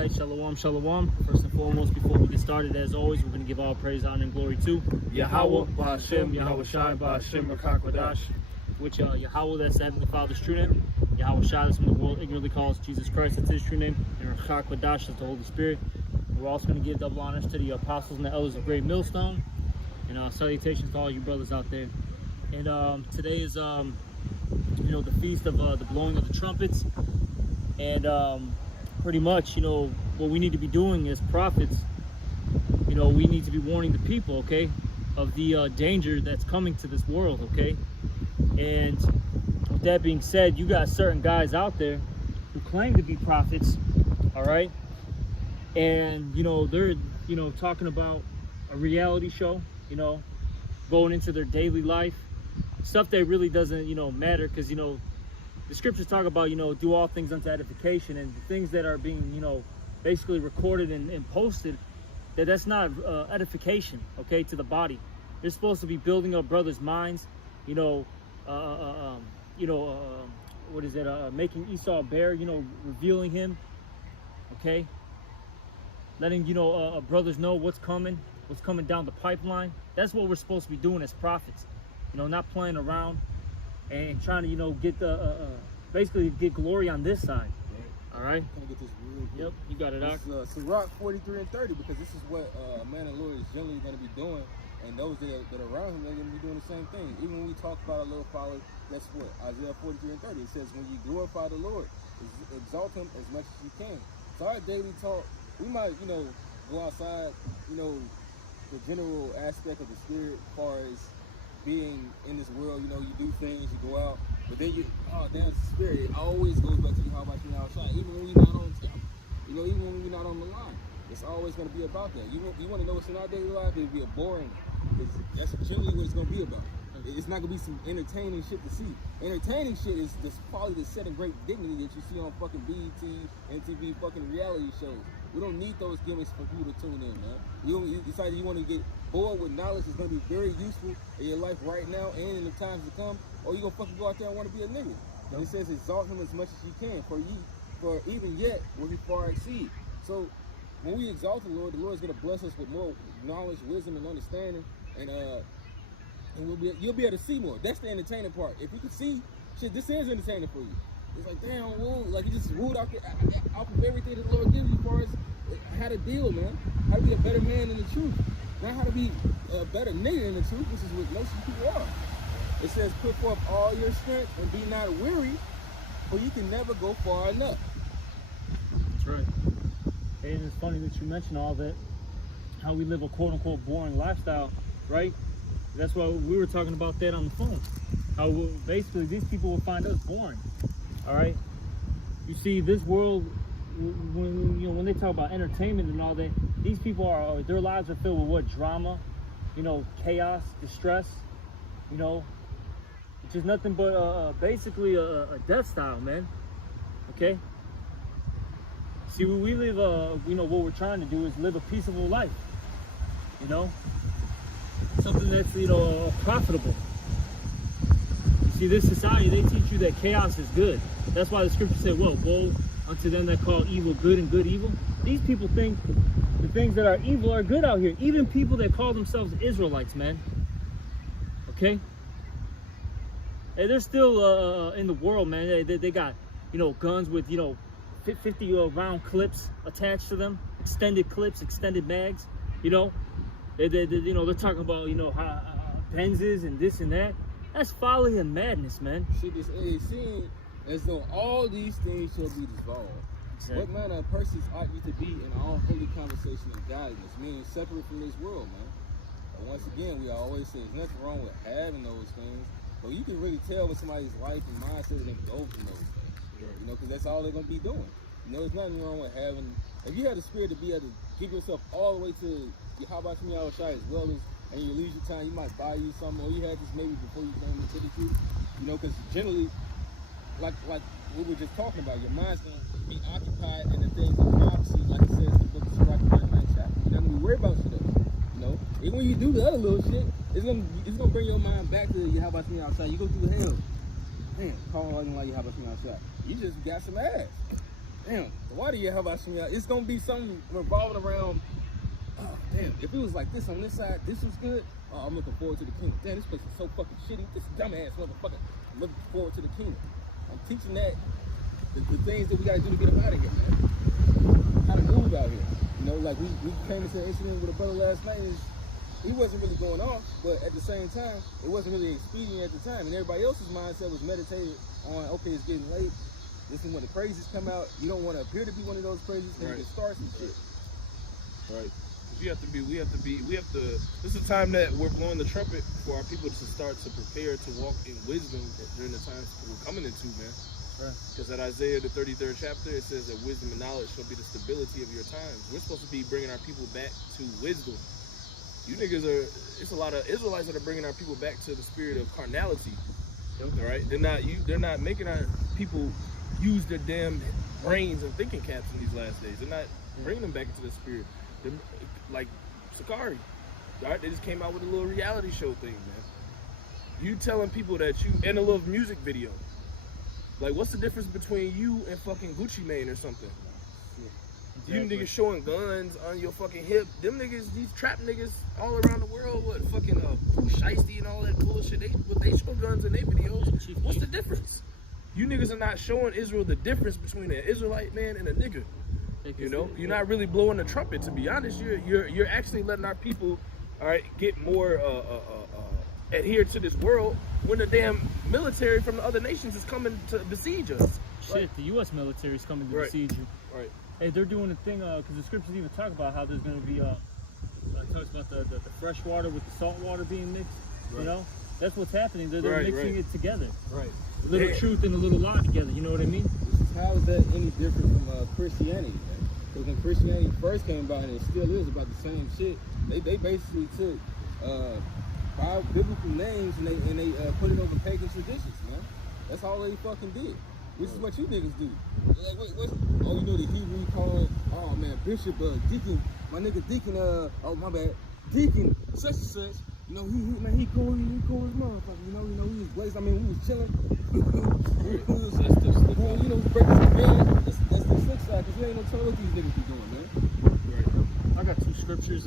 right, shalom, shalom. First and foremost, before we get started, as always, we're going to give all praise, honor, and glory to Yahweh, Ba'Hashem, Yahweh Shai, Ba'Hashem, Rakakwadash. which Yahweh, that's the Heavenly Father's true name. Yahweh Shai, that's what the world ignorantly calls Jesus Christ, that's his true name. And Rakakwadash, that's the Holy Spirit. We're also going to give double honors to the apostles and the elders of Great Millstone. And salutations to all you brothers out there. And today is, the feast of the blowing of the trumpets. And pretty much, what we need to be doing as prophets, we need to be warning the people, okay, of the danger that's coming to this world, okay? And with that being said, you got certain guys out there who claim to be prophets, all right? And, they're, talking about a reality show, going into their daily life, stuff that really doesn't, matter, because, the scriptures talk about, do all things unto edification, and the things that are being, basically recorded and posted, that's not edification, okay, to the body. They're supposed to be building up brothers' minds, making Esau bare, revealing him, okay, letting, brothers know what's coming down the pipeline. That's what we're supposed to be doing as prophets, not playing around and trying to, get basically get glory on this side. All right. Can I get this real quick? Yep, you got it, Doc. This is Sirach 43 and 30, because this is what a man of the Lord is generally going to be doing, and those that are around him, they're going to be doing the same thing. Even when we talk about our little followers, guess what? Isaiah 43 and 30, it says, when you glorify the Lord, exalt him as much as you can. So our daily talk, we might, go outside, the general aspect of the spirit, as far as being in this world, you do things, you go out, but then the spirit, it always goes back to you, how about you outside, even when you're not on top, even when you're not on the line, it's always going to be about that. You want to know what's in our daily life, it'll be a boring, that's generally what it's going to be about. It's not going to be some entertaining shit to see. Entertaining shit is probably the setting great dignity that you see on fucking BET, MTV, fucking reality shows. We don't need those gimmicks for people to tune in, man. You decide you want to get bored with knowledge that's going to be very useful in your life right now and in the times to come, or you going to fucking go out there and want to be a nigga. And it says exalt him as much as you can, for even yet will he far exceed. So when we exalt the Lord is going to bless us with more knowledge, wisdom, and understanding, and you'll be able to see more. That's the entertaining part. If you can see, shit, this is entertaining for you. It's like, damn, whoa, like you just ruled out of everything that the Lord gives you as far as how to deal, man. How to be a better man in the truth. Not how to be a better nigga in the truth, which is what most people are. It says, put forth all your strength and be not weary, for you can never go far enough. That's right. And it's funny that you mentioned all that, how we live a quote-unquote boring lifestyle, right? That's why we were talking about that on the phone. How basically these people will find us boring. All right. You see, this world, when they talk about entertainment and all that, these people their lives are filled with what? Drama, chaos, distress, which is nothing but basically a death style, man. Okay. See, we live, what we're trying to do is live a peaceable life. Something that's, profitable. You see, this society, they teach you that chaos is good. That's why the scripture said, well, woe unto them that call evil good and good evil. These people think the things that are evil are good out here. Even people that call themselves Israelites, man. Okay? Hey, they're still in the world, man. They got, guns with, 50 round clips attached to them. Extended clips, extended mags, They're talking about, Benzes and this and that. That's folly and madness, man. Shit is seen as though all these things shall be dissolved. Exactly. What manner of persons ought you to be in all holy conversation and godliness, meaning separate from this world, man. And once again, we always say there's nothing wrong with having those things, but you can really tell when somebody's life and mindset is going to go from those things, because that's all they're going to be doing. There's nothing wrong with having, if you have the spirit to be able to give yourself all the way to, how about you, outside as well as, and your leisure time, you might buy you something, or you had this maybe before you came into the truth, because generally, like we were just talking about, your mind's going to be occupied in the things of prophecy, like it says in the book of Sirach, 39 chapter. You're not going to be worried about shit, Even when you do the other little shit, it's gonna bring your mind back to, how about me outside? You go through hell. Man, calling like you, how about me outside? You just got some ass. damn, why do you have Hashem Yahweh? It's gonna be something revolving around. Oh, damn, if it was like this on this side, this was good. Oh, I'm looking forward to the kingdom. Damn, this place is so fucking shitty. This dumbass motherfucker. I'm looking forward to the kingdom. I'm teaching that the things that we gotta do to get him out of here, man. How to move out here. You know, like we came into an incident with a brother last night. He wasn't really going off, but at the same time, it wasn't really expedient at the time. And everybody else's mindset was meditated on, okay, it's getting late. This is when the crazies come out. You don't want to appear to be one of those crazies, so you can start some shit. Right. We have to, this is the time that we're blowing the trumpet for our people to start to prepare to walk in wisdom during the times we're coming into, man. Right. Because at Isaiah, the 33rd chapter, it says that wisdom and knowledge shall be the stability of your times. We're supposed to be bringing our people back to wisdom. You niggas it's a lot of Israelites that are bringing our people back to the spirit of carnality. All right? They're not making our people use their damn brains and thinking caps in these last days. They're not bringing them back into the spirit. They're, like Sakari, all right? They just came out with a little reality show thing, man. You telling people that and a little music video. Like, what's the difference between you and fucking Gucci Mane or something? You niggas showing guns on your fucking hip. Them niggas, these trap niggas all around the world, what, fucking Shiesty and all that bullshit. They show guns in their videos. What's the difference? You niggas are not showing Israel the difference between an Israelite man and a nigga. You know, you're not really blowing the trumpet. To be honest, you're actually letting our people, all right, get more adhere to this world when the damn military from the other nations is coming to besiege us. Shit, right? The U.S. military is coming to besiege you. Right. Hey, they're doing a thing because the scriptures even talk about how there's going to be it talks about the fresh water with the salt water being mixed. Right. You know, that's what's happening. They're mixing it together. Right. A little truth and a little lie together. You know what I mean? How is that any different from Christianity? Because when Christianity first came about, and it still is about the same shit, they basically took biblical names and they put it over pagan traditions, man. That's all they fucking did. Which is what you niggas do. Like, oh, you know the Hebrew call it, oh man, Bishop, Deacon, my nigga Deacon, oh my bad, Deacon, such and such. You know, he cool as motherfucker. You know, he was blazed. I mean, we was chilling. You know, breaking some bed. That's the slick side, because you ain't no telling what these niggas be doing, man. Right. I got two scriptures.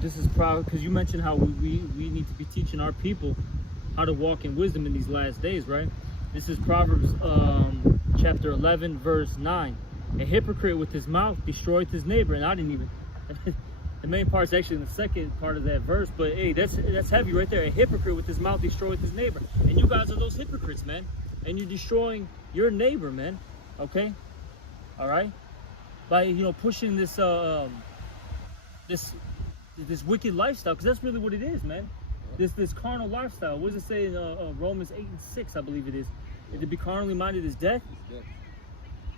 This is proud because you mentioned how we need to be teaching our people how to walk in wisdom in these last days, right? This is Proverbs chapter 11, verse 9. A hypocrite with his mouth destroyeth his neighbor, and I didn't even. The main part's actually in the second part of that verse, but hey, that's heavy right there. A hypocrite with his mouth destroyeth his neighbor, and you guys are those hypocrites, man. And you're destroying your neighbor, man. Okay, all right, by pushing this this wicked lifestyle, because that's really what it is, man. This carnal lifestyle. What does it say in Romans 8:6, I believe it is? To be carnally minded is death.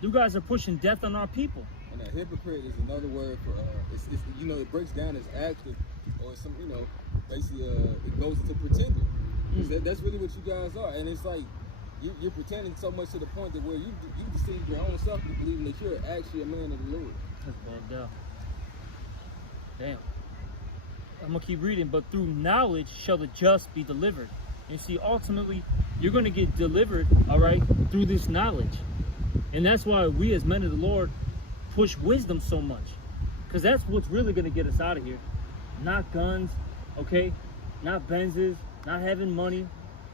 You guys are pushing death on our people. And a hypocrite is another word for it's it breaks down as active or some basically it goes into pretending. That's really what you guys are, and it's like you're pretending so much to the point that where you deceive your own self to believing that you're actually a man of the Lord. That's bugged out. Damn. I'm gonna keep reading. But through knowledge shall the just be delivered. And you see, ultimately, you're gonna get delivered, all right, through this knowledge. And that's why we as men of the Lord push wisdom so much, because that's what's really going to get us out of here. Not guns, okay, not Benzes, not having money,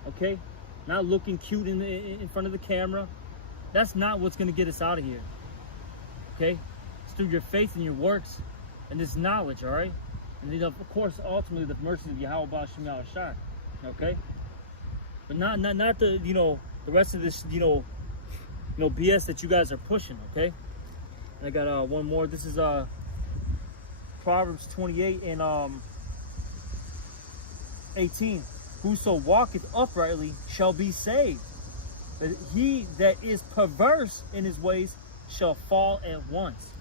okay, not looking cute in front of the camera. That's not what's going to get us out of here, okay? It's through your faith and your works and this knowledge, all right? And then, of course, ultimately the mercy of Yahweh B'Shem Yahushua, okay? But not the the rest of this BS that you guys are pushing, okay? I got one more. This is Proverbs 28 and 18. Whoso walketh uprightly shall be saved, but he that is perverse in his ways shall fall at once.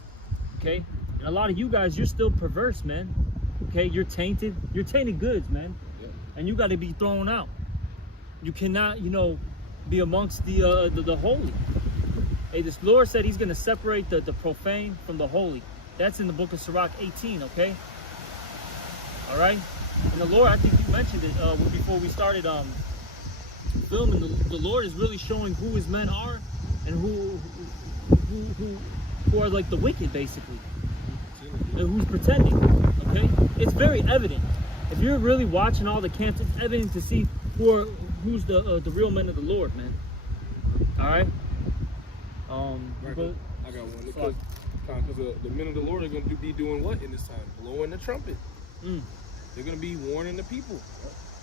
Okay? And a lot of you guys, you're still perverse, man. Okay? You're tainted goods, man. Yeah. And you got to be thrown out. You cannot, be amongst the holy. Hey, this Lord said he's going to separate the profane from the holy. That's in the book of Sirach 18, okay? All right? And the Lord, I think you mentioned it before we started filming. The Lord is really showing who his men are and who are like the wicked, basically, and who's pretending. Okay, it's very evident. If you're really watching all the camps, it's evident to see who's the real men of the Lord, man. All right. I got one because the men of the Lord are going to be doing what in this time? Blowing the trumpet. They're going to be warning the people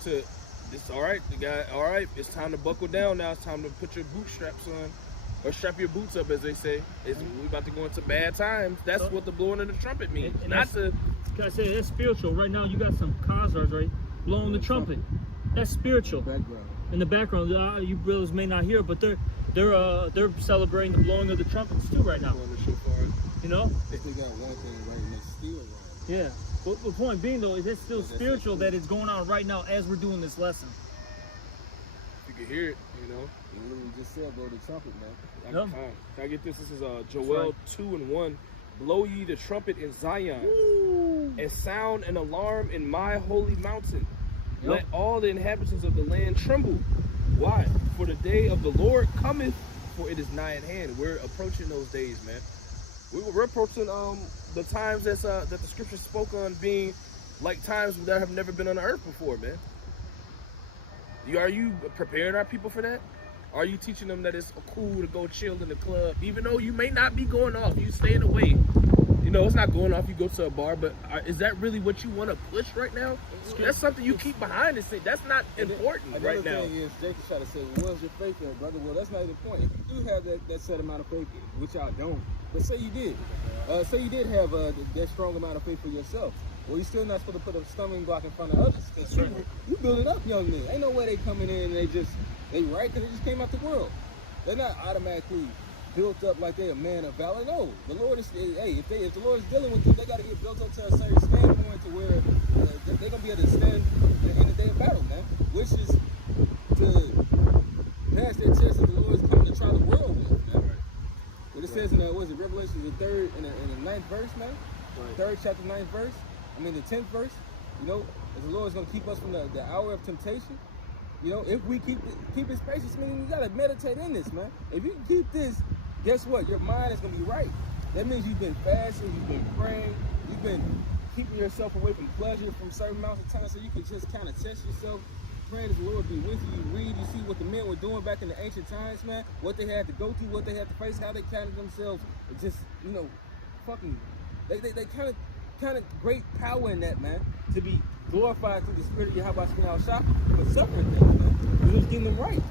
to this. All right, the guy. All right, it's time to buckle down now. It's time to put your bootstraps on, or strap your boots up, as they say. We're about to go into bad times. That's what the blowing of the trumpet means. And not the. Can I say that's spiritual? Right now, you got some Khazars, right, blowing the trumpet. That's spiritual. Background. In the background, you brothers may not hear, but they're celebrating the blowing of the trumpets too right now. You know. They got one thing right, and it's still wrong. Yeah. But the point being though is it's still spiritual that it's going on right now as we're doing this lesson. You can hear it, you know. You literally just said blow the trumpet, man. Can I get this? This is Joel 2:1. Blow ye the trumpet in Zion, and sound an alarm in my holy mountain. Let all the inhabitants of the land tremble. Why? For the day of the Lord cometh, for it is nigh at hand. We're approaching those days, man. We're approaching the times that the scripture spoke on being like times that have never been on the earth before, man. Are you preparing our people for that? Are you teaching them that it's cool to go chill in the club, even though you may not be going off, you staying away? You know, it's not going off, you go to a bar, but is that really what you want to push right now? That's something you keep behind and say, that's not important right now. Another thing is, Jacob tried to say, well, where's your faith in, brother? Well, that's not even the point. If you do have that set amount of faith, which I don't, but say you did. Say you did have that strong amount of faith for yourself. Well, you're still not supposed to put a stumbling block in front of others. Because you build it up, young men. Ain't no way they coming in and they right because they just came out the world. They're not automatically built up like they're a man of valor. No, the Lord is. Hey, if the Lord is dealing with them, they got to get built up to a certain standpoint to where they're gonna be able to stand in the day of battle, man. Which is to pass their test that the Lord is coming to try the world with, man. What it says in Revelation, the 3rd and the 9th verse, man. 3rd chapter, 9th verse. I mean the 10th verse. You know, as the Lord is gonna keep us from the hour of temptation. You know, if we keep His patience, meaning you gotta meditate in this, man. If you can keep this, guess what? Your mind is gonna be right. That means you've been fasting, you've been praying, you've been keeping yourself away from pleasure from certain amounts of time, so you can just kind of test yourself. Praying that the Lord be with you. You read, you see what the men were doing back in the ancient times, man. What they had to go through, what they had to face, how they counted themselves. Just, you know, fucking. They kind of great power in that, man. To be glorified through the Spirit of Yahweh Shah for suffering things, man. It was getting them right.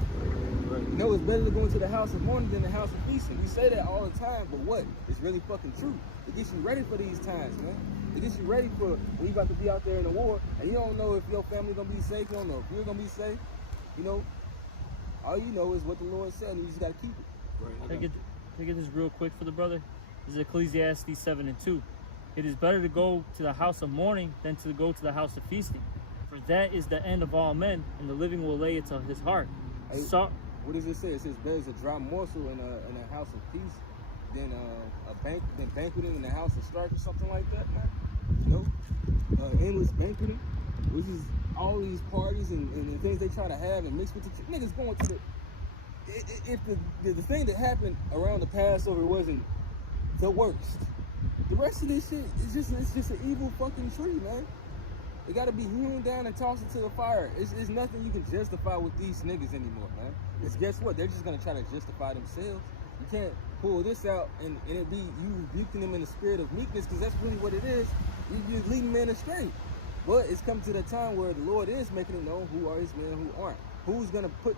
You know, it's better to go into the house of mourning than the house of feasting. We say that all the time, but what? It's really fucking true. It gets you ready for these times, man. It gets you ready for when you about to be out there in the war, and you don't know if your family gonna be safe. You don't know if you're gonna be safe. You know, all you know is what the Lord said, and you just gotta keep it. Can I get this real quick for the brother? This is Ecclesiastes 7:2. It is better to go to the house of mourning than to go to the house of feasting, for that is the end of all men, and the living will lay it to his heart. What does it say? It says better is a dry morsel in a house of peace than banqueting in the house of strife or something like that, man. You know, endless banqueting, which is all these parties and things they try to have and mix with the niggas going to if the thing that happened around the Passover wasn't the worst, the rest of this shit is just an evil fucking tree, man. It got to be hewn down and tossed into the fire. It's nothing you can justify with these niggas anymore, man. It's guess what? They're just gonna try to justify themselves. You can't pull this out and it be you rebuking them in the spirit of meekness, because that's really what it is. You're leading men astray. But it's come to the time where the Lord is making it known who are His men and who aren't. Who's gonna put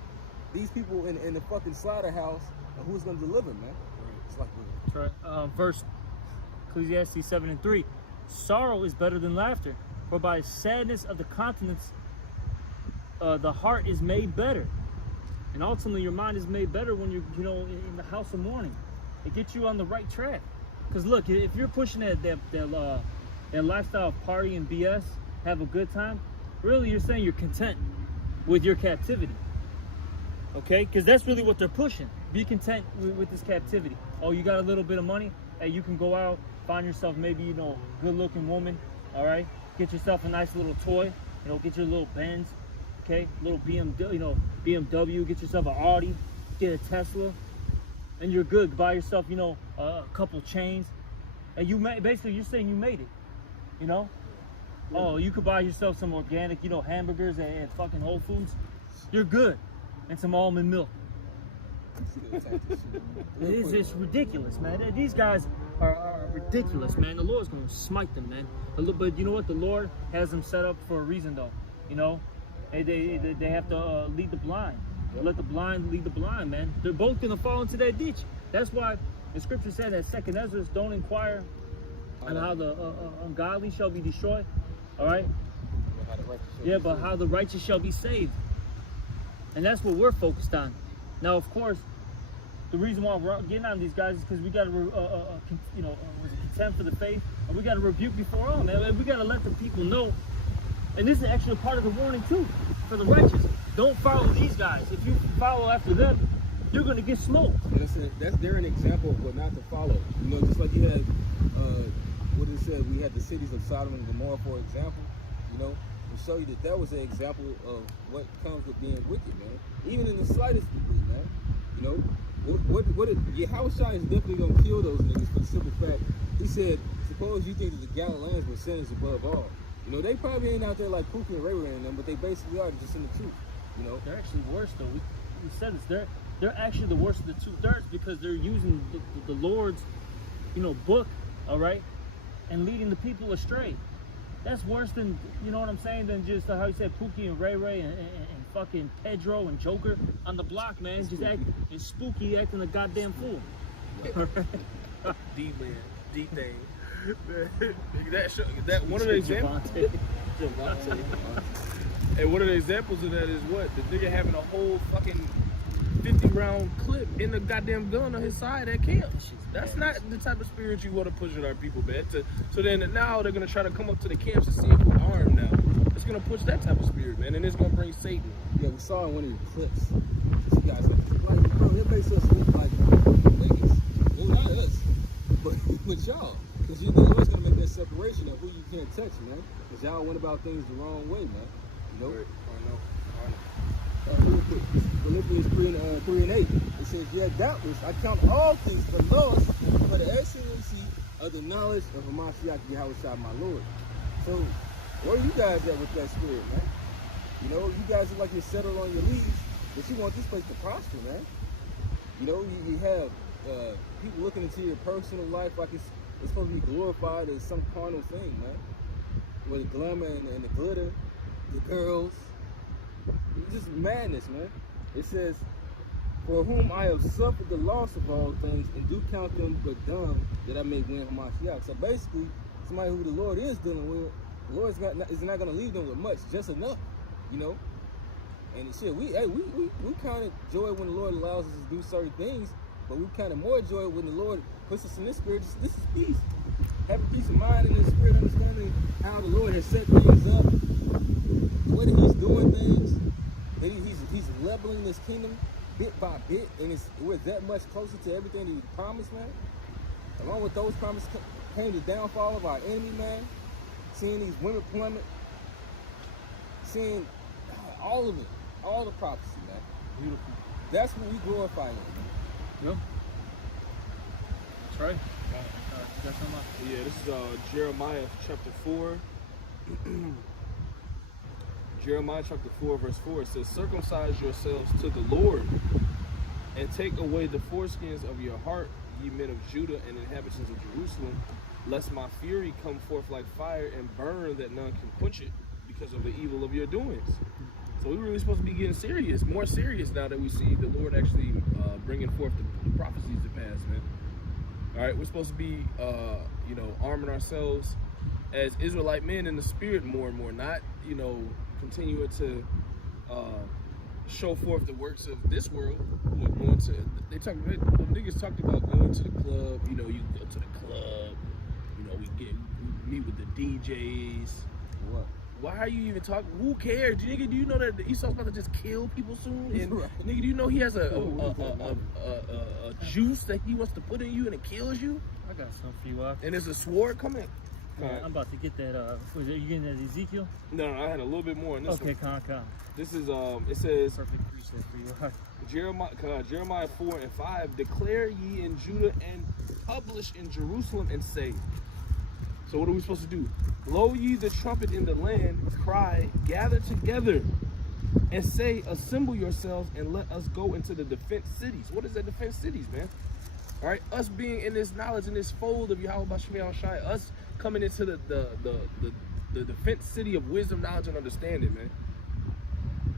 these people in the fucking slaughterhouse, and who's gonna deliver, man? It's like that's right. Verse Ecclesiastes 7:3. Sorrow is better than laughter, for by sadness of the countenance the heart is made better. And ultimately your mind is made better when you're, in the house of mourning. It gets you on the right track. Because look, if you're pushing that lifestyle of party and BS, have a good time, really you're saying you're content with your captivity. Okay? Because that's really what they're pushing. Be content with this captivity. Oh, you got a little bit of money? Hey, you can go out, find yourself maybe, good looking woman, all right? Get yourself a nice little toy, get your little Benz, okay? Little BMW, get yourself an Audi, get a Tesla, and you're good. Buy yourself, you know, a couple chains, and basically you're saying you made it, you know. Oh, you could buy yourself some organic, you know, hamburgers and fucking Whole Foods. You're good, and some almond milk. It's ridiculous, man. These guys are ridiculous, man. The Lord's gonna smite them, man. But you know what? The Lord has them set up for a reason, though. You know, they have to lead the blind. Let the blind lead the blind, man. They're both gonna fall into that ditch. That's why the scripture said that Second Ezra, don't inquire on how the ungodly shall be destroyed. All right. Yeah, but how the righteous shall be saved. And that's what we're focused on. Now, of course, the reason why we're getting on these guys is because we got to, you know, contempt for the faith, and we got to rebuke before all, man. We got to let the people know. And this is actually a part of the warning too, for the righteous. Don't follow these guys. If you follow after them, you're going to get smoked. They're an example of what not to follow. You know, just like you had, what it said, we had the cities of Sodom and Gomorrah, for example. You know, to show you that was an example of what comes with being wicked, man. Even in the slightest degree, man. You know, Yahushua is definitely gonna kill those niggas for the simple fact. He said, suppose you think that the Galileans were sinners above all. You know, they probably ain't out there like Pookie and Ray Ray and them, but they basically are just in the truth. You know, they're actually worse though. We said this. They're actually the worst of the 2/3 because they're using the Lord's, you know, book, all right, and leading the people astray. That's worse than, you know what I'm saying, than just how you said Pookie and Ray Ray and fucking Pedro and Joker on the block, man. It's spooky, acting a goddamn fool. D-man, D-thing. That one of the examples. Javante. And one of the examples of that is what? The nigga having a whole fucking 50-round clip in the goddamn gun on his side at camp. That's not the type of spirit you want to push on our people, man. So then now they're going to try to come up to the camps and see if we're armed now. It's going to push that type of spirit, man, and it's going to bring Satan. Yeah, we saw in one of the clips. This guy's like, bro, that makes us look like niggas. Well, not us, but y'all. Because the Lord's going to make that separation of who you can't touch, man. Because y'all went about things the wrong way, man. You know? Right. I know. Philippians 3 and 8. It says, yeah, doubtless, I count all things for loss for the excellency of the knowledge of Hamashiach Yahushua, my Lord. So, where are you guys at with that spirit, man? You know, you guys look like you're settled on your leaves, but you want this place to prosper, man. You know, you have people looking into your personal life like it's supposed to be glorified as some carnal thing, man. With the glamour and the glitter, the girls. It's just madness, man. It says, for whom I have suffered the loss of all things, and do count them but dumb, that I may win Hamashiach. So basically, somebody who the Lord is dealing with, the Lord is not going to leave them with much, just enough, you know. And shit, we kind of joy when the Lord allows us to do certain things, but we kind of more joy when the Lord puts us in this spirit. This is peace. Having peace of mind in the spirit, understanding how the Lord has set things up, the way that He's doing things, that He's leveling this kingdom bit by bit, and we're that much closer to everything that He promised, man. Along with those promises came the downfall of our enemy, man. Seeing these women plummet, seeing all of it, all the prophecy, man. Beautiful. That's what we glorify in, man. Yep. That's right. Yeah, this is Jeremiah chapter 4. Jeremiah chapter 4, verse 4. It says, circumcise yourselves to the Lord, and take away the foreskins of your heart, ye men of Judah and inhabitants of Jerusalem, lest my fury come forth like fire and burn that none can quench it, because of the evil of your doings. So we're really supposed to be getting serious, more serious now that we see the Lord actually bringing forth the prophecies to pass, man. All right, we're supposed to be, arming ourselves as Israelite men in the spirit more and more, not, continuing to show forth the works of this world. Niggas talked about going to the club. You can go to the club. We meet with the DJs. What? Why are you even talking? Who cares? Nigga, do you know that Esau's about to just kill people soon? And nigga, do you know he has a juice that he wants to put in you and it kills you? I got something for you, Ak. And there's a sword coming. Yeah, I'm about to get that. Was it, you getting that Ezekiel? No, I had a little bit more on this one. Okay, con. This is it says Perfect preset for you. Jeremiah 4 and 5, declare ye in Judah and publish in Jerusalem and say. So what are we supposed to do? Blow ye the trumpet in the land, cry, gather together, and say, assemble yourselves and let us go into the defense cities. What is the defense cities, man? All right, us being in this knowledge, in this fold of Yahweh Bashmi Shai, us coming into the defense city of wisdom, knowledge, and understanding, man.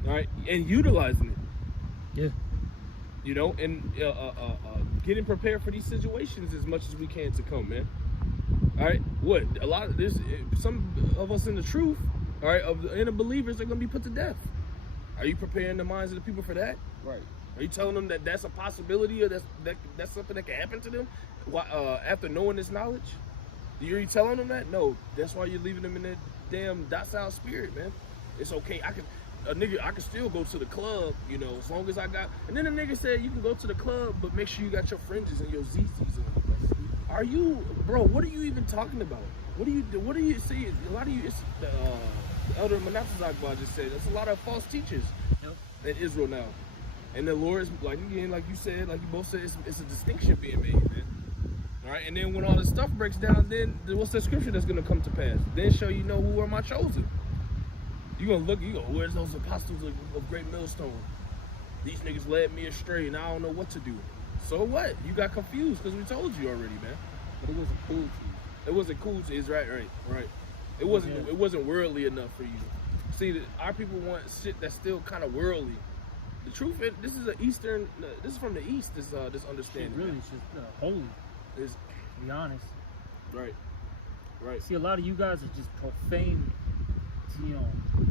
All right, and utilizing it. Yeah. You know, and getting prepared for these situations as much as we can to come, man. All right, what a lot of this, some of us in the truth, all right, of the inner believers are gonna be put to death. Are you preparing the minds of the people for that? Right. Are you telling them that that's a possibility, or that's something that can happen to them after knowing this knowledge? Are you telling them that? No, that's why you're leaving them in that damn docile spirit, man. It's okay. I can still go to the club, you know, as long as I got. And then the nigga said you can go to the club, but make sure you got your fringes and your ZZs on. Are you, bro? What are you even talking about? What do you see? A lot of you, it's the elder Manasseh just said, there's a lot of false teachers in Israel now. And the Lord is, like, again, like you said, like you both said, it's a distinction being made, man. All right, and then when all this stuff breaks down, then what's the scripture that's going to come to pass? Then show you know who are my chosen. You're going to look, you go, where's those apostles of Great Millstone? These niggas led me astray, and I don't know what to do. So what? You got confused because we told you already, man. But it wasn't cool to you. It wasn't cool to you. It's right. It wasn't worldly enough for you. See, our people want shit that's still kind of worldly. The truth is, this is from the East, this understanding. Really, it's just holy. Is to be honest. Right. See, a lot of you guys are just profane,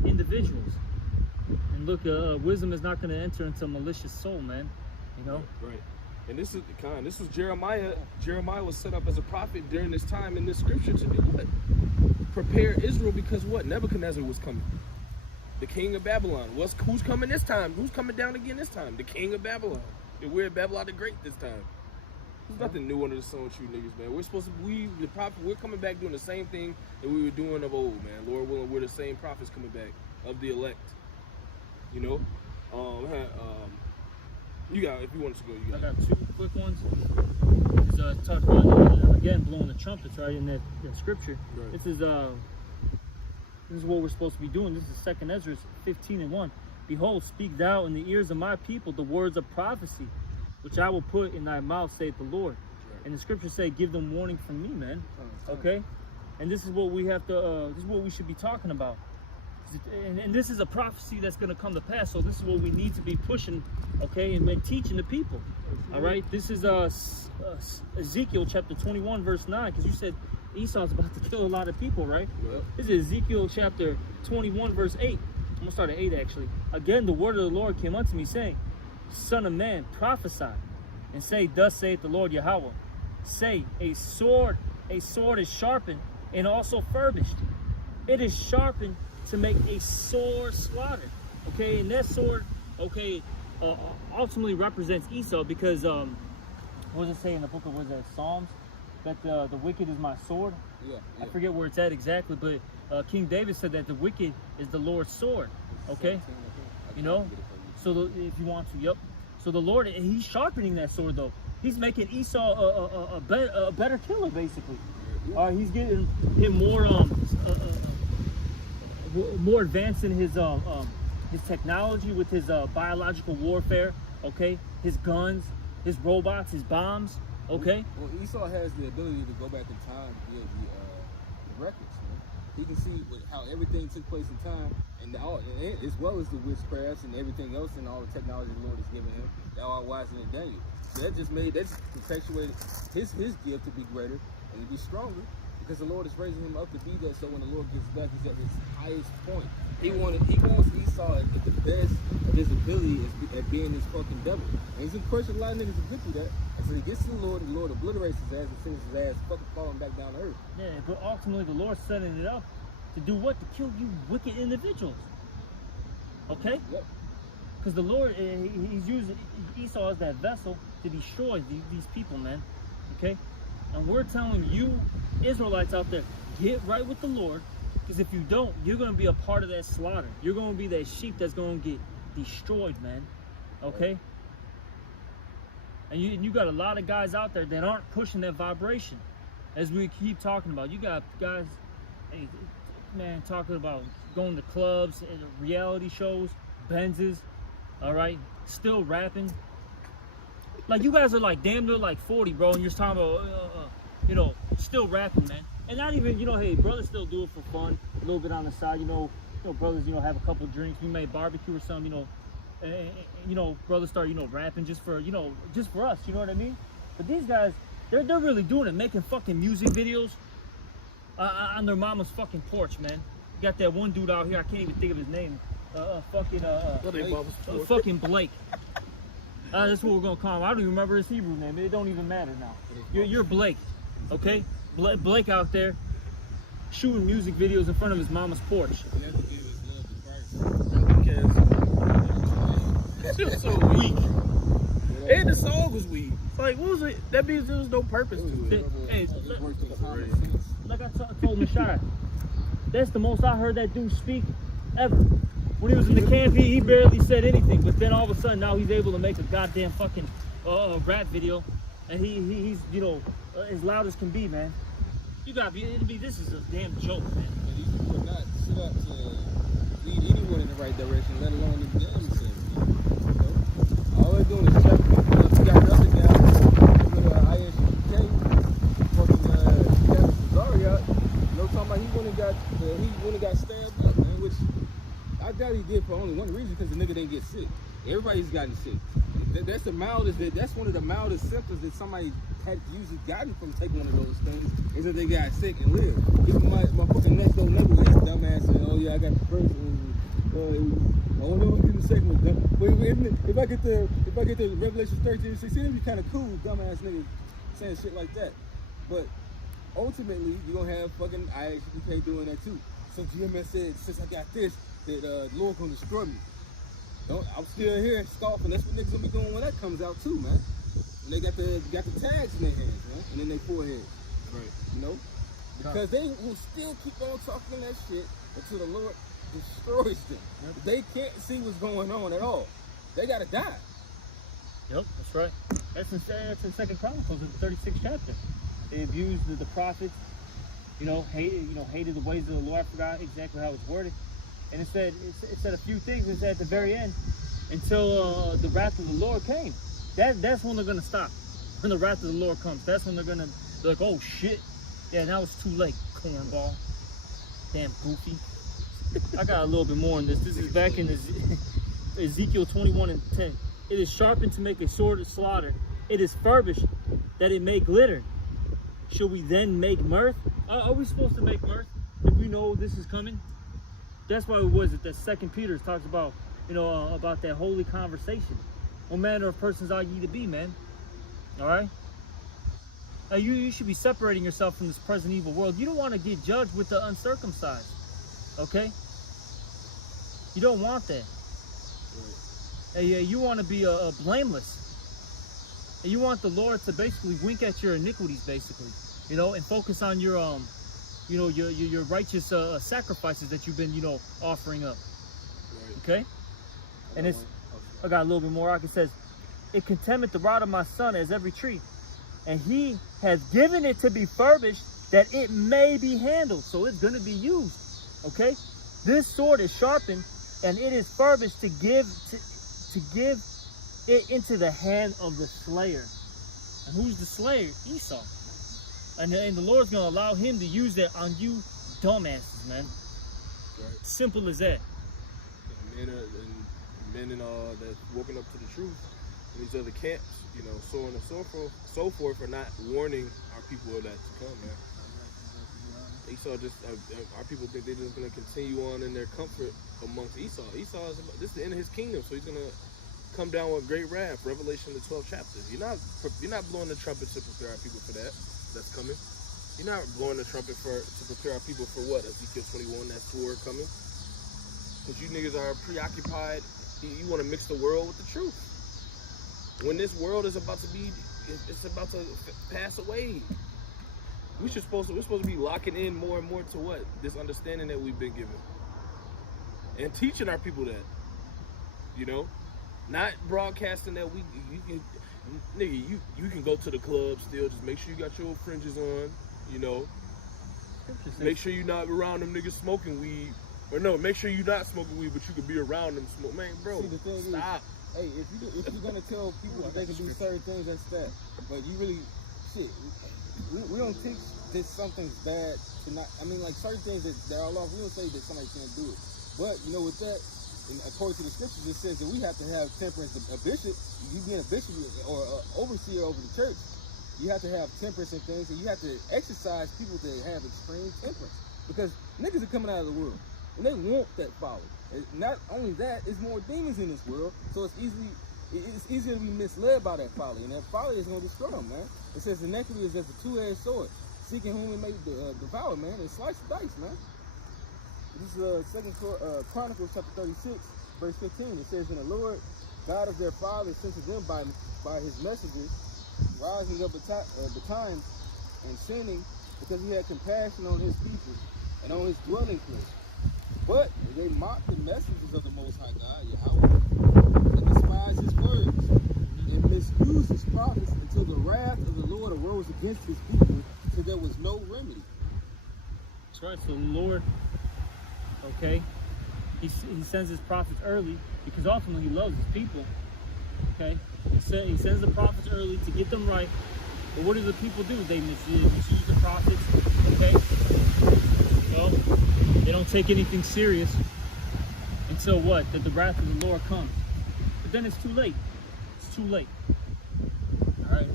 individuals. And look, wisdom is not going to enter into a malicious soul, man. You know. Right. And this was Jeremiah. Jeremiah was set up as a prophet during this time in this scripture to do what? Prepare Israel, because what? Nebuchadnezzar was coming. The king of Babylon. Who's coming this time? Who's coming down again this time? The king of Babylon. And we're Babylon the Great this time. There's nothing new under the sun with you niggas, man. We're supposed to the prophet, we're coming back doing the same thing that we were doing of old, man. Lord willing, we're the same prophets coming back of the elect. You know? You got, if you want to go, you got. I got two quick ones. It's talk about again blowing the trumpets, right? In that scripture. Right. This is what we're supposed to be doing. This is 2 Ezra 15:1. Behold, speak thou in the ears of my people the words of prophecy, which I will put in thy mouth, saith the Lord. Right. And the scriptures say, give them warning from me, man. Okay? And this is what we have to. This is what we should be talking about. And this is a prophecy that's going to come to pass. So this is what we need to be pushing, okay, and teaching the people. All right. This is Ezekiel chapter 21 verse 9, because you said Esau's about to kill a lot of people, right? Well, this is Ezekiel chapter 21 verse 8. I'm gonna start at 8 actually. Again, the word of the Lord came unto me, saying, Son of man, prophesy, and say, Thus saith the Lord Yahweh. Say, a sword is sharpened and also furbished. It is sharpened to make a sore slaughter. Okay, and that sword, okay, ultimately represents Esau, because what does it say in the book of Psalms? That the wicked is my sword. Yeah. I forget where it's at exactly, but King David said that the wicked is the Lord's sword. Okay, you know. So if you want to, yep. So the Lord, he's sharpening that sword though. He's making Esau a better killer, basically. He's getting him more advanced in his technology with his biological warfare, okay? His guns, his robots, his bombs, okay? Well, Esau has the ability to go back in time via the records, man. He can see how everything took place in time, and as well as the witchcrafts and everything else and all the technology the Lord has given him, that are wiser than Daniel. So that just perpetuated his gift to be greater and to be stronger. Because the Lord is raising him up to be that, so when the Lord gets back, he's at his highest point. He wants Esau at the best of his ability at being this fucking devil. And he's encouraging a lot of niggas to get through that. And so he gets to the Lord obliterates his ass and sends his ass fucking falling back down to earth. Yeah, but ultimately the Lord's setting it up to do what? To kill you wicked individuals. Okay? Yep. Because the Lord, he's using Esau as that vessel to destroy these people, man. Okay? And we're telling you, Israelites out there, get right with the Lord, because if you don't, you're going to be a part of that slaughter. You're going to be that sheep that's going to get destroyed, man. Okay? And you got a lot of guys out there that aren't pushing that vibration. As we keep talking about, you got guys, hey, man, talking about going to clubs and reality shows, Benzes, all right, still rapping. Like, you guys are like damn near like 40, bro, and you're just talking about, still rapping, man. And not even, hey, brothers still do it for fun, a little bit on the side, brothers, have a couple drinks, we may barbecue or something, and, brothers start, rapping just for us, you know what I mean? But these guys, they're really doing it, making fucking music videos on their mama's fucking porch, man. You got that one dude out here, I can't even think of his name, fucking Blake. That's what we're gonna call him. I don't even remember his Hebrew name. It don't even matter now. You're Blake, okay? Blake out there shooting music videos in front of his mama's porch. He has to give his love to Christ. That shit was so weak. And the song was weak. Like, what was it? That means there was no purpose to it. Hey, like I told Mashai, that's the most I heard that dude speak ever. When he was in the camp, he barely said anything. But then all of a sudden, now he's able to make a goddamn fucking rap video, and he's as loud as can be, man. You gotta be. This is a damn joke, man. And these people are not set up to lead anyone in the right direction, let alone the damn themselves. All they're doing is shut people up. You got the other guy with ISUK, fucking Captain Zaria. Talking about he went and got stabbed up, man. Which I doubt he did for only one reason, because the nigga didn't get sick. Everybody's gotten sick. That's the mildest. That's one of the mildest symptoms that somebody had usually gotten from taking one of those things, is that they got sick and lived. Even my fucking next door neighbor, his dumbass said, "Oh yeah, I got the first one. I don't know who's getting the second one." But if I get the Revelation 13:16, it'd be kind of cool, dumbass nigga saying shit like that. But ultimately, you're gonna have fucking IHBK doing that too. So GMS said, since I got this, that the Lord gonna destroy me. I'm still here scoffing. That's what niggas gonna be doing when that comes out too, man. And they got the tags in their hands, man, and in their foreheads. Right. Because they will still keep on talking that shit until the Lord destroys them. Yep. They can't see what's going on at all. They gotta die. Yep, that's right. That's in 2 Chronicles, in the 36th chapter. They abused the prophets, hated the ways of the Lord. I forgot exactly how it was worded. And it said a few things. It said at the very end, until the wrath of the Lord came. That's when they're gonna stop. When the wrath of the Lord comes, that's when they're like, oh shit, yeah, now it's too late, cornball, damn goofy. I got a little bit more on this. This is back in Ezekiel 21:10. It is sharpened to make a sword of slaughter. It is furbished that it may glitter. Should we then make mirth? Are we supposed to make mirth if we know this is coming? That's why that 2 Peter talks about, about that holy conversation. What manner of persons ought ye to be, man? All right? Now you should be separating yourself from this present evil world. You don't want to get judged with the uncircumcised. Okay? You don't want that. Right. Hey, you want to be blameless. And you want the Lord to basically wink at your iniquities, basically, and focus on your your righteous sacrifices that you've been, offering up. Right. Okay? And I got a little bit more. It says, it contemneth the rod of my son as every tree, and he has given it to be furbished that it may be handled. So it's going to be used. Okay? This sword is sharpened, and it is furbished to give it into the hand of the slayer. And who's the slayer? Esau. And the Lord's going to allow him to use that on you dumbasses, man. Right. Simple as that. Men that's walking up to the truth in these other camps, so on and so forth, are not warning our people of that to come, man. Esau our people think they're just going to continue on in their comfort amongst Esau. This is the end of his kingdom, so he's going to come down with great wrath. Revelation, the 12th chapter. You're not blowing the trumpet to prepare our people for that. That's coming. You're not blowing the trumpet to prepare our people for what? Ezekiel 21, that sword coming. Because you niggas are preoccupied. You want to mix the world with the truth. When this world is about to pass away. We're supposed to be locking in more and more to what? This understanding that we've been given. And teaching our people that. Not broadcasting that Nigga, you can go to the club still. Just make sure you got your fringes on. You know, make sure you're not around them niggas smoking weed. Or no, make sure you're not smoking weed, but you can be around them smoke. Man, bro, See, the thing stop. Hey, if you're gonna tell people that they can do certain things, that's that. But you really, shit, we don't teach that something's bad to not. I mean, like certain things that are law, we don't say that somebody can't do it. But you know, with that, and according to the scriptures, it says that we have to have temperance. A bishop, you being a bishop or an overseer over the church, you have to have temperance and things, and you have to exercise people to have extreme temperance, because niggas are coming out of the world and they want that folly. And not only that, it's more demons in this world, so it's easier to be misled by that folly, and that folly is going to destroy them, man. It says iniquity is as a two-edged sword, seeking whom it may devour, man, and slice the dice, man. This is Second Chronicles chapter 36, verse 15. It says, "And the Lord God of their fathers sent to them by his messengers, rising up betimes and sinning, because he had compassion on his people and on his dwelling place. But they mocked the messengers of the Most High God, Yahweh, and despised his words, and misused his prophets, until the wrath of the Lord arose against his people, so there was no remedy." That's right. So the Lord, okay, he sends his prophets early because ultimately he loves his people. Okay, he sends the prophets early to get them right. But what do the people do? They misuse the prophets. Okay, well, they don't take anything serious until what? That the wrath of the Lord comes. But then it's too late. It's too late. All right.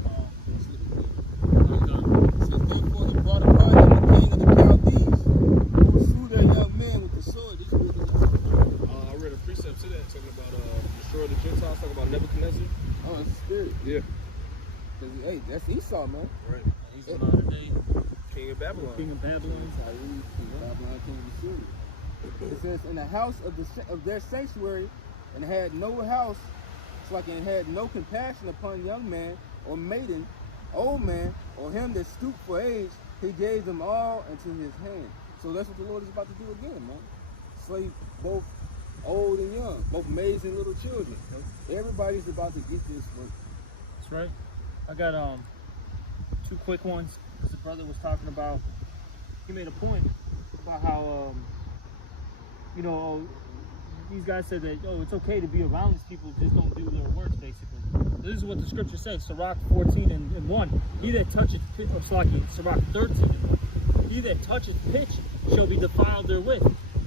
Therefore he brought upon him the king of the Chaldees, who slew their young men with the sword. These were I read a precept to that talking about destroy the Gentiles, talking about Nebuchadnezzar. Oh, it's a spirit. Yeah. Hey, that's Esau, man. Right. He's the modern day King of Babylon. king of Babylon. Babylon, king of Syria. It says, "In the house of their sanctuary, and had no house, it's like it had no compassion upon young man or maiden, old man, or him that stooped for age, he gave them all into his hand." So that's what the Lord is about to do again, man. Slay both old and young, both maids and little children. Everybody's about to get this work. That's right. I got two quick ones. The brother was talking about, he made a point about how you know, these guys said that, oh, it's okay to be around these people, just don't do their works, basically. This is what the scripture says, Sirach 14 and 1. He that toucheth pitch, Sirach 13 and 1. He that toucheth pitch shall be defiled therewith.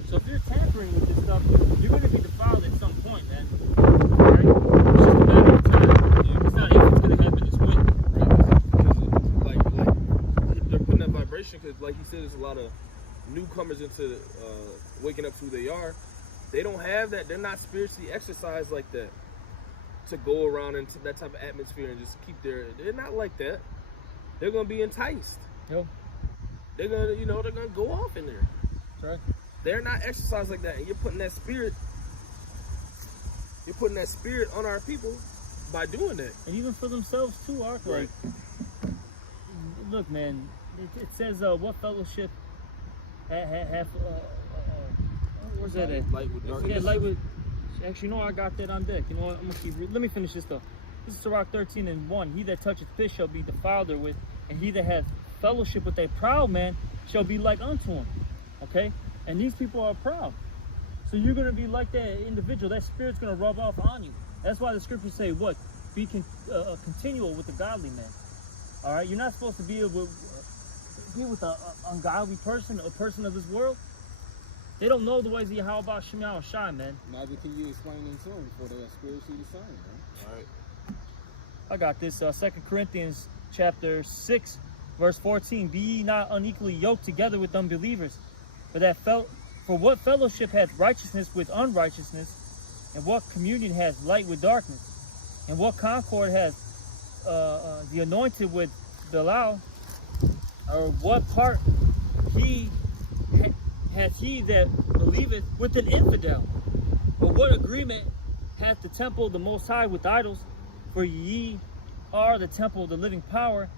So if you're tampering with this stuff, you're going to be defiled at some point, man. Right? It's just a matter of time. Yeah. It's not if it's going to happen, it's when. Right? Because they're putting that vibration, because like he said, there's a lot of newcomers into waking up to who they are. They don't have that. They're not spiritually exercised like that to go around into that type of atmosphere and just keep they're not like that. They're going to be enticed. Yep. They're going to, they're going to go off in there. That's right. They're not exercised like that. And you're putting that spirit on our people by doing that. And even for themselves too, Ark. Right. Like, look, man, it says what fellowship have where's that at? Light with darkness. Yeah, light with. Actually, no, I got that on deck. You know what? I'm gonna keep. Let me finish this stuff. This is Sirach 13 and 1. He that toucheth fish shall be defiled therewith, and he that hath fellowship with a proud man shall be like unto him. Okay, and these people are proud. So you're gonna be like that individual. That spirit's gonna rub off on you. That's why the scriptures say what? Be continual with the godly man. All right, you're not supposed to be with an ungodly person, a person of this world. They don't know the ways of Yahweh Shema Shai, man. Neither can you explain them to them, for they are spiritually the same, man. All right. I got this. 2 Corinthians chapter 6, verse 14. Be ye not unequally yoked together with unbelievers, for what fellowship hath righteousness with unrighteousness, and what communion hath light with darkness, and what concord hath the anointed with Belial, or what part hath he that believeth with an infidel? But what agreement hath the temple of the Most High with idols? For ye are the temple of the living power,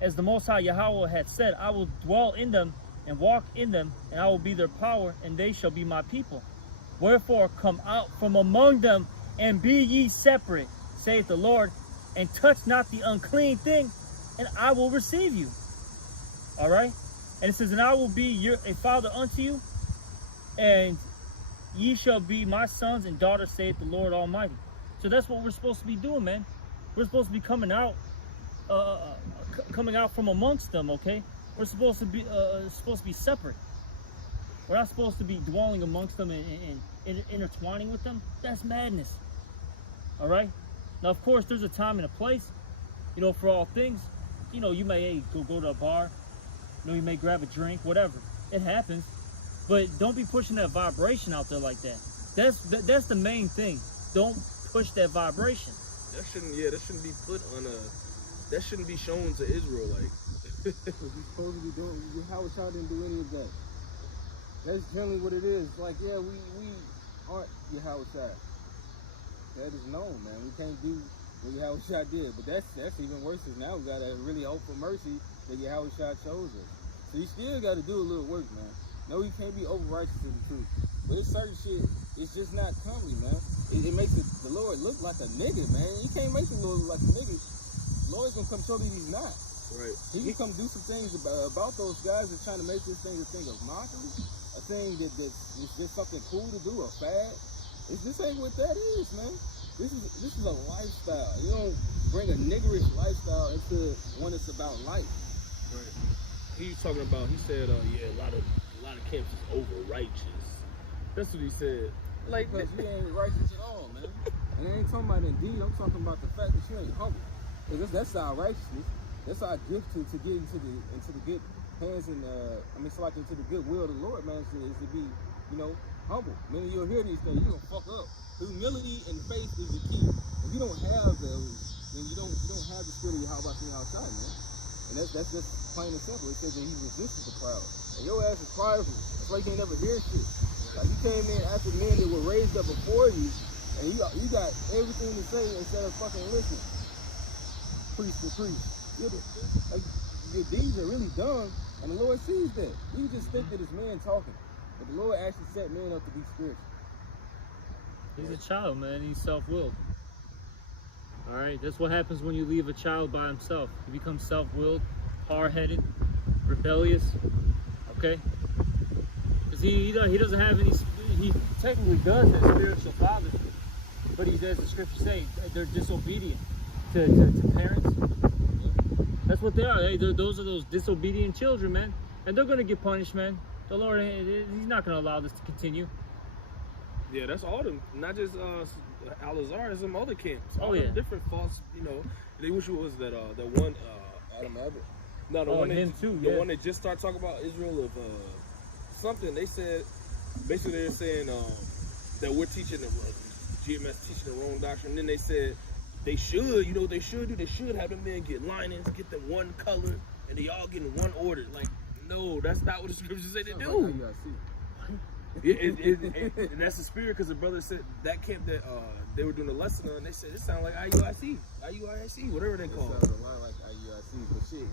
as the Most High Yahweh hath said, I will dwell in them and walk in them, and I will be their power, and they shall be my people. Wherefore come out from among them, and be ye separate, saith the Lord, and touch not the unclean thing, and I will receive you. All right? And it says, and I will be a father unto you, and ye shall be my sons and daughters, saith the Lord Almighty. So that's what we're supposed to be doing, man. We're supposed to be coming out from amongst them, okay? We're supposed to be separate. We're not supposed to be dwelling amongst them and intertwining with them. That's madness. All right? Now, of course, there's a time and a place, you know, for all things. You know, you may go to a bar. You know, you may grab a drink, whatever. It happens. But don't be pushing that vibration out there like that. That's the main thing. Don't push that vibration. That shouldn't be put on a. That shouldn't be shown to Israel. Like, Because we're supposed to be doing. How y'all didn't do any of that? That's generally what it is. Like, yeah, we aren't Yahushua. That is known, man. We can't do what Yahushua did. But that's even worse, because now we gotta really hope for mercy that Yahushua chose us. So you still gotta do a little work, man. No, you can't be over righteous in the truth. But it's certain shit, it's just not comely, man. It makes the Lord look like a nigga, man. You can't make the Lord look like a nigga. The Lord's gonna come show you he's not. right? He can come do some things about those guys that's trying to make this thing a thing of mockery, a thing that's just something cool to do, a fad. This ain't what that is, man. This is a lifestyle. You don't bring a niggerish lifestyle into one that's about life. Right. He was talking about. He said, yeah, a lot of camps is over righteous. That's what he said. Like, Because you ain't righteous at all, man. And I ain't talking about indeed. I'm talking about the fact that you ain't humble. Because that's our righteousness. That's our gift to get into the good hands and into the good will of the Lord, man. Is to be, you know, humble. Many you'll hear these things, you're gonna fuck up. Humility and faith is the key. If you don't have those, then you don't have the spirit of Yahweh outside, man. And that's just plain and simple. It says that he resisted the proud. And your ass is prideful. That's why you can't never hear shit. Like, you came in after men that were raised up before you, and you got everything to say instead of fucking listening. Priest to priest. Your deeds are really dumb, and the Lord sees that. You just think that it's man talking, but the Lord actually set men up to be spiritual. He's a child, man. He's self-willed. All right, that's what happens when you leave a child by himself. He becomes self-willed, hard-headed, rebellious. Okay, because he doesn't have any. He technically does have spiritual fathers, but he, as the scriptures say, they're disobedient to parents. That's what they are. Those are those disobedient children, man, and they're gonna get punished, man. The Lord, he's not gonna allow this to continue. yeah, that's all them. Not just Al-Azhar, there's some other camps. Oh, All yeah. them different false. You know, which was that one. Adam Abbott. No, the Oh, one him that, too, the yeah. one that just started talking about Israel of something. They said basically they're saying that we're teaching the GMS teaching the wrong doctrine. And then they said they should have the men get linings, get them one color, and they all get in one order. Like, no, that's not what the scriptures say they Sounds do. like IUIC. And that's the spirit, because the brother said that camp that they were doing a lesson on, they said it sounded like IUIC, whatever they It call sounds it. a lot like IUIC, but shit.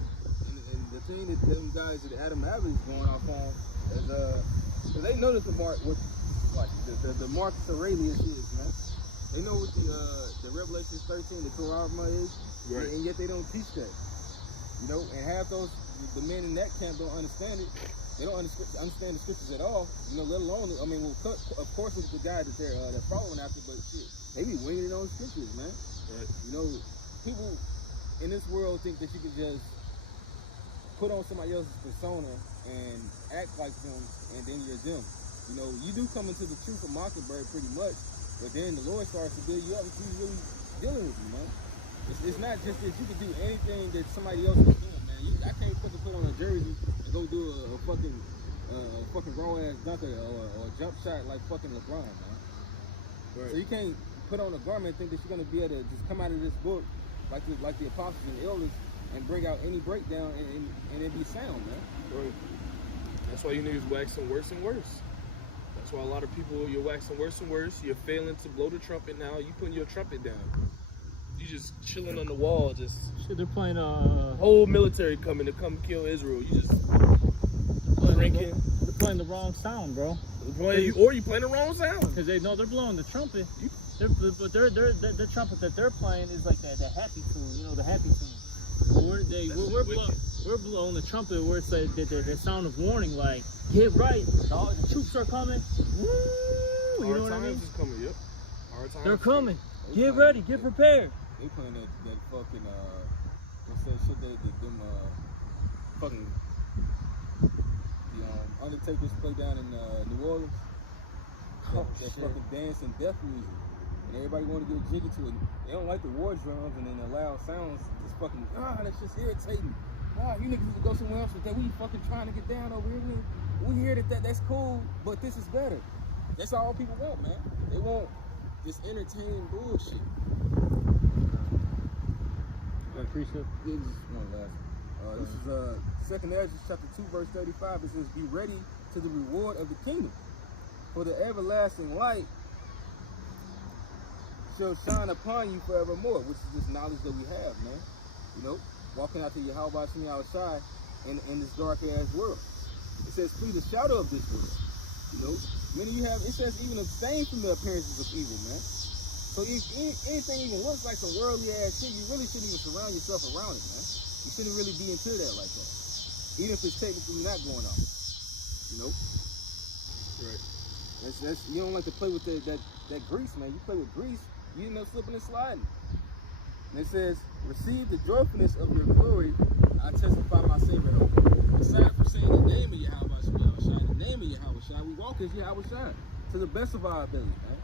And the thing that them guys that Adam Abbott is going off on is because they know that the mark, what like the Marcus Aurelius is, man. They know what the Revelation 13, the Torah is, Right. and yet they don't teach that. You know, and half the men in that camp don't understand it. They don't understand the scriptures at all. You know, let alone, I mean, of course it's the guy that they're following after, but shit, they be winging it on scriptures, man. Right. You know, people in this world think that you can just put on somebody else's persona and act like them, and then you're them. You know, you do come into the truth of Mockingbird pretty much, but then the Lord starts to build you up and he's really dealing with you, man. It's not just that you can do anything that somebody else is doing, man. I can't put on a jersey and go do a fucking raw ass dunker or a jump shot like fucking LeBron, man. Right. So you can't put on a garment and think that you're gonna be able to just come out of this book like the apostles and elders and bring out any breakdown and it be sound, man. Right. That's why you niggas waxing worse and worse. That's why a lot of people, you're waxing worse and worse. You're failing to blow the trumpet now. You putting your trumpet down. You just chilling on the wall, just Shit, they're playing whole military coming to come kill Israel. You just drinking. They're playing the wrong sound, bro. Or you playing the wrong sound. Because they know they're blowing the trumpet. The trumpet that they're playing is like the happy tune, you know, the happy tune. But we're blowing the trumpet where it's like the sound of warning, like get right, the troops are coming. Woo! You know what I mean? Hard times is coming. Yep. Hard times. They're coming. Get ready. Get prepared. They playing that fucking what's that shit that them fucking the Undertaker's play down in New Orleans. Oh, that shit. fucking dance and death music. And everybody want to get jiggy to it. They don't like the war drums and then the loud sounds. It's fucking, that's just irritating. You niggas need to go somewhere else with that. We fucking trying to get down over here. We hear that's cool, but this is better. That's all people want, man. They want this entertaining bullshit. Precept. This is one last. This is 2nd Ezra chapter 2 verse 35. It says, "Be ready to the reward of the kingdom, for the everlasting light shall shine upon you forevermore," which is this knowledge that we have, man. You know, walking out to Yahweh Shem outside in this dark ass world. It says, "Flee the shadow of this world." You know, many of you have. It says, "Even abstain from the appearances of evil," man. So if anything even looks like some worldly ass shit, you really shouldn't even surround yourself around it, man. You shouldn't really be into that like that, even if it's technically not going on. You know, Right. that's you don't like to play with that grease, man. You play with grease, you end up slipping and sliding. And it says, "Receive the joyfulness of your glory. I testify my Savior." Aside from saying the name of Yahweh Shai, the name of Yahweh Shai, we walk as Yahweh Shai to the best of our ability, man.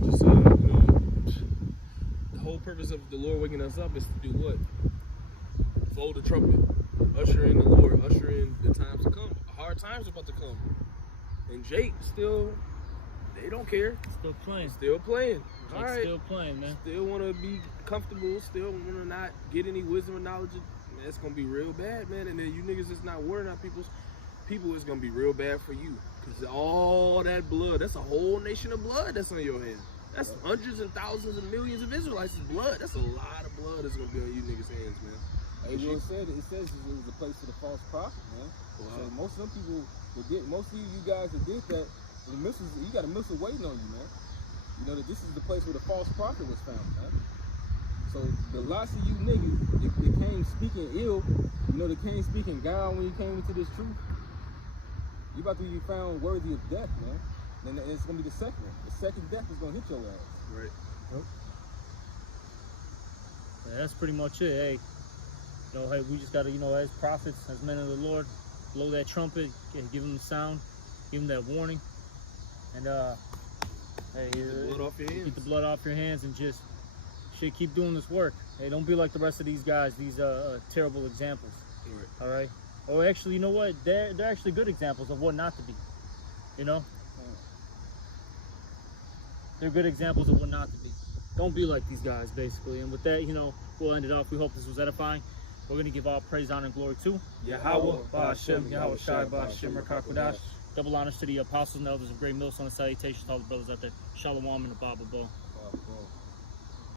Just the whole purpose of the Lord waking us up is to do what? Blow the trumpet, usher in the Lord, usher in the times to come. Hard times are about to come, and Jake still, they don't care. Still playing. Still playing. All right. Still playing, man. Still want to be comfortable. Still want to not get any wisdom or knowledge. Man, it's gonna be real bad, man. And then you niggas is not worrying about people. It's gonna be real bad for you, cause all that blood. That's a whole nation of blood that's on your hands. That's hundreds and thousands and millions of Israelites' blood. That's a lot of blood that's gonna be on you niggas' hands, man. Hey, well, it says it was a place for the false prophet, man. Wow. So most of them people that did, most of you guys that did that, the missiles, you got a missile waiting on you, man. You know that this is the place where the false prophet was found, man. So the lots of you niggas that came speaking ill, you know, that came speaking God when you came into this truth, you about to be found worthy of death, man. And it's gonna be the second one. The second death is gonna hit your ass. Right. Yep. Yeah, that's pretty much it. Hey, you know, hey, we just gotta, you know, as prophets, as men of the Lord, blow that trumpet and give them the sound, give them that warning, and hey, Get the blood off your hands. get the blood off your hands and just keep doing this work. Hey, don't be like the rest of these guys. These terrible examples. Right. All right. Or actually, you know what? They're actually good examples of what not to be. You know. They're good examples of what not to be. Don't be like these guys, basically. And with that, you know, we'll end it off. We hope this was edifying. We're going to give all praise, honor, and glory to Yahweh, Ba'ashem, Yahweh Shai, Ba'ashem, Rakakwadash. Double honors to the apostles and elders of Great Millstone, and salutations to all the brothers out there. Shalom and the Bible.